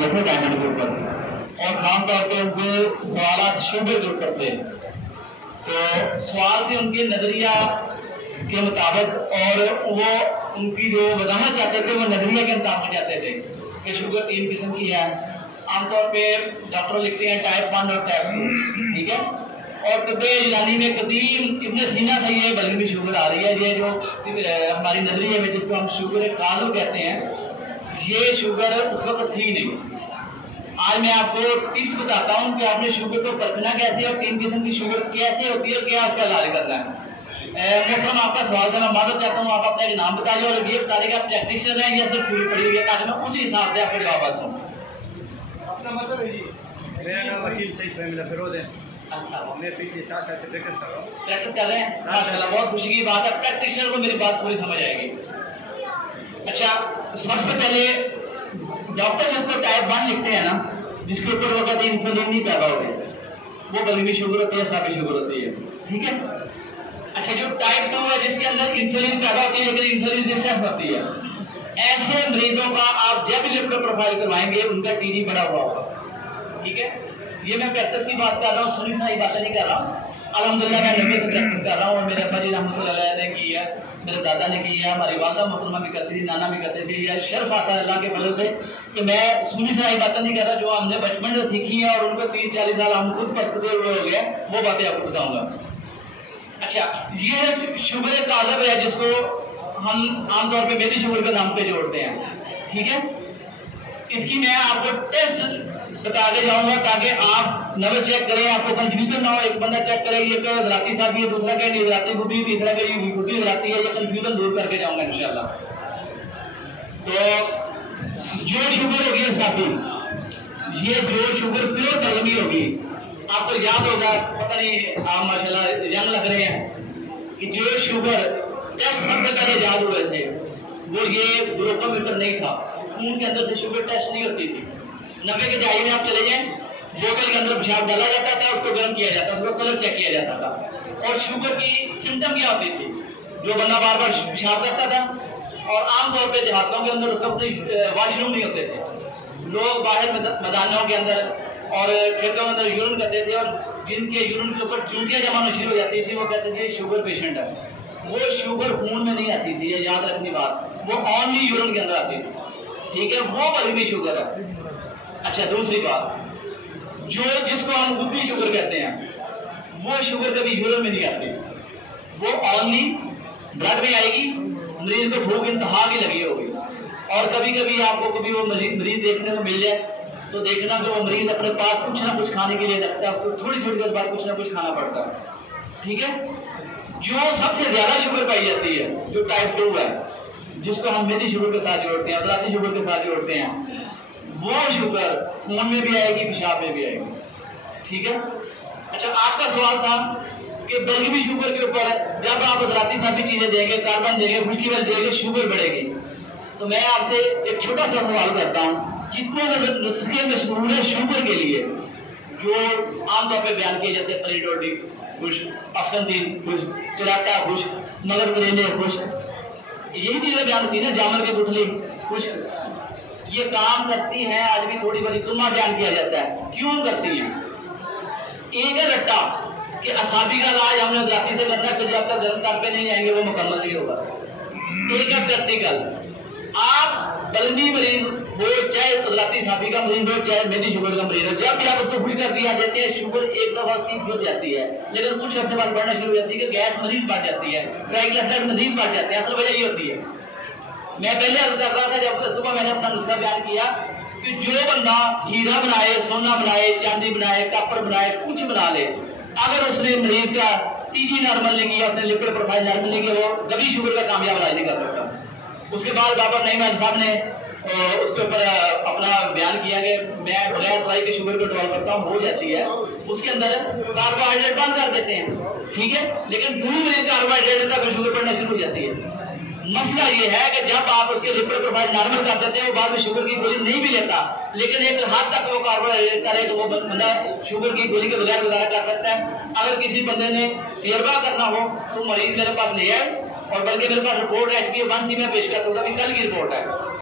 لکھے ڈائمنڈ کے اوپر، اور خاص طور پہ ان سے سوالات شوگر کے اوپر تھے. تو سوال تھے ان کے نظریہ کے مطابق، اور وہ ان کی جو وضاحت چاہتے تھے وہ نظریہ کے مطابق چاہتے تھے کہ شوگر 3 قسم کی ہے. عام طور پہ ڈاکٹر لکھتے ہیں ٹائپ 1 اور ٹائپ 2، ٹھیک ہے. اور طب یونانی میں قدیم ابن سینا سے یہ بلغمی شوگر آ رہی ہے. یہ جو ہماری نظریے میں جس کو ہم شوگر کازو کہتے ہیں، یہ شوگر اس وقت تھی نہیں. آج میں آپ کو ٹپس بتاتا ہوں کہ آپ نے شوگر کو پرکھنا کیسے اور 3 قسم کی شوگر کیسے ہوتی ہے، کیا اس کا علاج کرنا ہے. محترم آپ کا سوال تھا، میں معذرت چاہتا ہوں، آپ اپنا ایک نام بتائیے اور یہ بتا دیں کہ آپ پریکٹیشنر ہیں یا صرف تھیوری پڑھی ہوئی ہے، تاکہ میں اسی حساب سے آپ کے جوابات دوں. اپنا مطلب ہے جی، میرا نام وکیل سعید فہمی فیروز ہے. اچھا، میں پچھلے 7 سال سے پریکٹس کر رہا ہوں. پریکٹس کر رہے ہیں، ماشاءاللہ، بہت خوشی کی بات ہے. پریکٹیشنر کو میری بات پوری سمجھ آئے گی. اچھا، سب سے پہلے ڈاکٹر جس کو ٹائپ 1 لکھتے ہیں نا، جس کے اوپر وہ کہتے ہیں انسولین نہیں پیدا ہو گئے، وہ بلغمی شوگر ہوتی ہے، اعصابی شوگر ہوتی ہے، ٹھیک ہے. اچھا، جو ٹائپ 2 ہے جس کے اندر انسولین پیدا ہوتی ہے لیکن انسولین ریزسٹنس ہوتی ہے، ایسے مریضوں کا آپ جب لپڈ پروفائل کروائیں گے ان کا ٹی ڈی بڑا ہوا ہوگا، ٹھیک ہے. یہ میں پریکٹس کی بات کر رہا ہوں، سنی سنائی باتیں نہیں کر رہا ہوں. الحمدللہ میں 90 سے پریکٹس کر رہا ہوں، اور میرے ابا جی رحمۃ اللہ علیہ نے کی ہے، میرے دادا نے کی ہے، ہماری والدہ محترمہ بھی کرتی تھی، نانا بھی کرتے تھے. یہ شرف آتا ہے اللہ کے فضل سے کہ میں سنی سنائی باتیں نہیں کر رہا، جو ہم نے بچپن سے سیکھی ہیں اور ان کو 30-40 سال ہم خود پڑھتے ہوئے ہو گئے، وہ باتیں آپ کو بتاؤں گا. اچھا، یہ شوگر کاذب ہے جس کو ہم عام طور پہ میری شوگر کے نام پہ جوڑتے ہیں، ٹھیک ہے. اس کی میں آپ کو ٹیسٹ بتا کے جاؤں گا تاکہ آپ نمبر چیک کریں، آپ کو کنفیوژن نہ ہو. ایک بندہ چیک کرے یہ کہ ذراتی صافی ہے، دوسرا کہ نہیں ذراتی بدھی، تیسرا کہ یہ بدھی ذراتی ہے. یہ کنفیوژن دور کر کے جاؤں گا انشاءاللہ. تو جو شوگر ہوگی صافی، یہ جو شوگر پیور بلغمی ہوگی، آپ کو یاد ہوگا، پتہ نہیں آپ ماشاءاللہ ینگ لگ رہے ہیں، کہ جو شوگر ٹیسٹ سب سے پہلے یاد ہوئے تھے وہ یہ گلوکومیٹر نہیں تھا. خون کے اندر سے شوگر ٹیسٹ نہیں ہوتی تھی. 90 کے دہائی میں آپ چلے جائیں، بوتل کے اندر پیشاب ڈالا جاتا تھا، اس کو گرم کیا جاتا، اس کو کلر چیک کیا جاتا تھا. اور شوگر کی سمٹم کیا ہوتی تھی؟ جو بندہ بار بار پیشاب کرتا تھا، اور عام طور پہ دیہاتوں کے اندر اس وقت واش روم نہیں ہوتے تھے، لوگ باہر میدانوں کے اندر اور کھیتوں کے اندر یورن کرتے تھے، اور جن کے یورن کے اوپر چونٹیاں جمع ہونا شروع ہو جاتی تھی وہ کہتے تھے شوگر پیشنٹ ہے. وہ شوگر خون میں نہیں آتی تھی، یہ یاد رکھنی بات، وہ اونلی یورن کے اندر آتی تھی، ٹھیک ہے. وہ بلغمی شوگر ہے. اچھا، دوسری بات، جو جس کو ہم بدھی شوگر کہتے ہیں، وہ شوگر کبھی یورن میں نہیں آتی، وہ اونلی بلڈ میں آئے گی. مریض کو بھوک انتہا کی لگی ہوگی، اور کبھی کبھی آپ کو کبھی وہ مریض دیکھنے کو مل جائے تو دیکھنا کہ وہ مریض اپنے پاس کچھ نہ کچھ کھانے کے لیے رکھتا ہے، تھوڑی تھوڑی دیر بعد کچھ نہ کچھ کھانا پڑتا ہے، ٹھیک ہے. جو سب سے زیادہ شوگر پائی جاتی ہے جو ٹائپ 2 ہے، جس کو ہم میری شوگر کے ساتھ جوڑتے ہیں، ذراتی شوگر کے ساتھ جوڑتے ہیں، وہ شوگر خون میں بھی آئے گی، پیشاب میں بھی آئے گی، ٹھیک ہے. اچھا، آپ کا سوال تھا کہ بلغمی شوگر کے اوپر جب آپ ذراتی صافی چیزیں دیں گے، کاربن دیں گے، خشکی ویل دیں گے، شوگر بڑھے گی. تو میں آپ سے ایک چھوٹا سا سوال کرتا ہوں، جتنے نسخے مشہور ہیں شوگر کے لیے جو عام طور پہ بیان کیے جاتے ہیں، پری ڈوڈی خشک، افسندین خشک، چراٹا خشک، مگر کریلے خشک، یہی چیزیں بیان ہوتی ہیں نا، جامن کے گٹھلی خشک، یہ کام کرتی ہیں. آج بھی تھوڑی بڑی تمہ بیان کیا جاتا ہے، کیوں کرتی ہیں؟ ایک ہے رٹا کہ اعصابی کا علاج ہم نے ذراتی سے کرنا ہے، پھر جب تک گرم تاپ پہ نہیں آئیں گے وہ مکمل نہیں ہوگا. ایک ہے پریکٹیکل، آپ بلغمی مریض ہو، چاہے ذراتی صافی کا مریض ہو، چاہے میری شوگر کا مریض ہو، جب بھی آپ اس کو خوش کر دیا دیتے ہیں، شوگر ایک دفعہ اس کی گر جاتی ہے، لیکن کچھ ہفتے بعد بڑھنا شروع ہو جاتی ہے کہ گیس مریض بڑھ جاتی ہے، ٹرائیگلیسرائڈ مریض بڑھ جاتے ہیں. اصل وجہ یہ ہوتی ہے، میں پہلے عرض کر رہا تھا جب صبح میں نے اپنا نسخہ بیان کیا کہ جو بندہ ہیرا بنائے، سونا بنائے، چاندی بنائے، کاپر بنائے، کچھ بنا لے، اگر اس نے مریض کا ٹی جی نارمل نہیں کیا، اس نے لپڈ پروفائل نارمل نہیں کیا، وہ کبھی شوگر کا کامیاب علاج نہیں کر سکتا. اس کے بعد بابا نعیم صاحب نے اس کے اوپر اپنا بیان کیا کہ میں بغیر دوائی کے شوگر کنٹرول کرتا ہوں، ہو جاتی ہے. اس کے اندر کاربوہائیڈریٹ بند کر دیتے ہیں، ٹھیک ہے، لیکن پوری مریض کاربوہائیڈریٹ دیتا ہے پھر شوگر بڑھنا شروع ہو جاتی ہے. مسئلہ یہ ہے کہ جب آپ اس کے لپڈ پروفائل نارمل کر دیتے ہیں، وہ بعد میں شوگر کی گولی نہیں بھی لیتا، لیکن ایک حد تک وہ کاربوہائیڈریٹ کرے تو وہ بندہ شوگر کی گولی کے بغیر گزارا کر سکتا ہے. اگر کسی بندے نے تجربہ کرنا ہو تو مریض میرے پاس لے آئے، اور بلکہ میرے پاس رپورٹ HbA1c میں پیش کر سکتا ہوں، کل کی رپورٹ ہے.